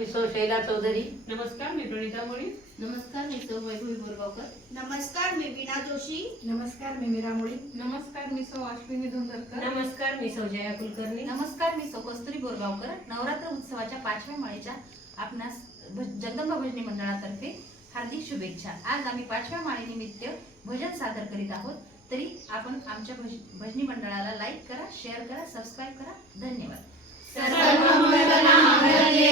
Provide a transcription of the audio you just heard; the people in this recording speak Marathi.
मी सौ शैला चौधरी. नमस्कार मी प्रणिता मोळी नमस्कार मी सौ वैभवी बोरगावकर. नमस्कार मी वीणा जोशी. नमस्कार मी मीरा मुळी नमस्कार मी सौ अश्विनी धुंदरकर. नमस्कार मी सौजया कुलकर्णी. नमस्कार मी सौ कस्तुरी बोरगावकर. नवरात्र उत्सवाच्या पाचव्या माळेच्या आपणास जगदंबा भजनी मंडळातर्फे हार्दिक शुभेच्छा. आज आम्ही पाचव्या माळेनिमित्त भजन सादर करीत आहोत. तरी आपण आमच्या भज भजनी मंडळाला लाईक करा शेअर करा सबस्क्राईब करा. धन्यवाद. सर्वमंगलमांगल्ये